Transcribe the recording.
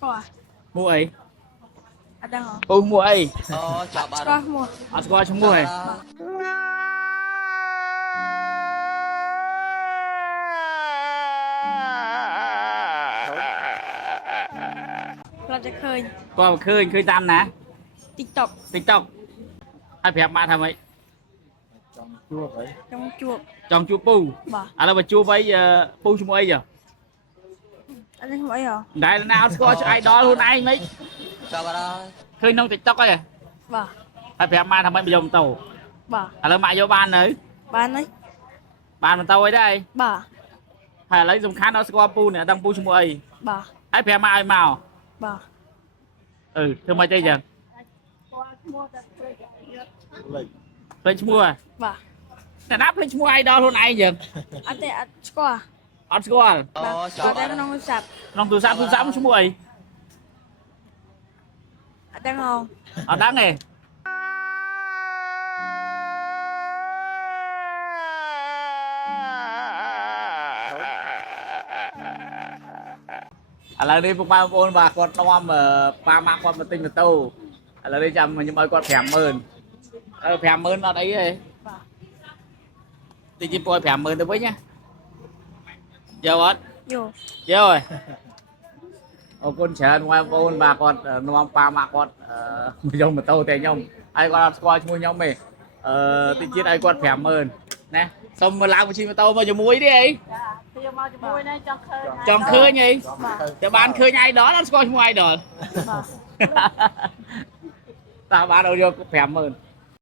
score មួយអី អត់ដឹងហ៎ ពូមួយអី អូចាប់បាត់ score មួយ អត់ស្គាល់ឈ្មោះហ៎ เราจะเคย គាត់ឃើញតាមណា TikTok TikTok ហើយប្រាប់ម៉ាក់ថាម៉េច trong chuột ចង់ជួបពូ បាទ ឥឡូវបើជួបអីពូឈ្មោះអីចុះ អត់ដឹងអីហ៎ ដែលណាអត់ស្គាល់ឆ្អៃដល់ខ្លួនឯងមិន ចាប់បាត់ហើយ ឃើញក្នុង TikTok ហ៎ បាទ ហើយប្រាប់ម៉ាក់ថាម៉េចមកយកម៉ូតូ បាទ ឥឡូវម៉ាក់យកបាននៅ បានហើយ បានម៉ូតូអីដែរ បាទ ហើយឥឡូវសំខាន់អត់ស្គាល់ពូនេះអត់ដឹងពូឈ្មោះអី បាទ ហើយប្រាប់ម៉ាក់ឲ្យមក បាទ ធ្វើម៉េចទេចឹងភ្លេចឈ្មោះ បាទ តែណាភ្លេចឈ្មោះ idol ខ្លួនឯងចឹង អត់ទេអត់ស្គាល់ អត់ស្គាល់ អូ បាទ ចាប់ អត់ បា ដឹង ត់ ក្នុងទូរស័ព្ទ ក្នុងទូរស័ព្ទឈ្មោះអី អត់ដឹងហ៎ អត់ដឹងទេឥឡូវនេះពុកម៉ែបងប្អូនបាទគាត់នាំប៉ាម៉ាក់គាត់មកទិញម៉ូតូឥឡូវនេះចាំខ្ញុំឲ្យគាត់ 50000 50000អត់អីទេ បាទ តិចជាពួយ 50000 ទៅវិញណាយកអត់ យោ យកហើយអរគុណច្រើនបងប្អូនបាទគាត់នាំប៉ាម៉ាក់គាត់មកយកម៉ូតូតែខ្ញុំហើយគាត់អត់ស្គាល់ឈ្មោះខ្ញុំទេតិចទៀតឲ្យគាត់ 50000 ណាសុំមកឡើងបញ្ជីម៉ូតូមកជាមួយទេអី ទៅមកជាមួយនេះចង់ឃើញ ចង់ឃើញអីតែបានឃើញ idol អត់ស្គាល់ឈ្មោះ idol បាទ តាបានឲ្យយក 50000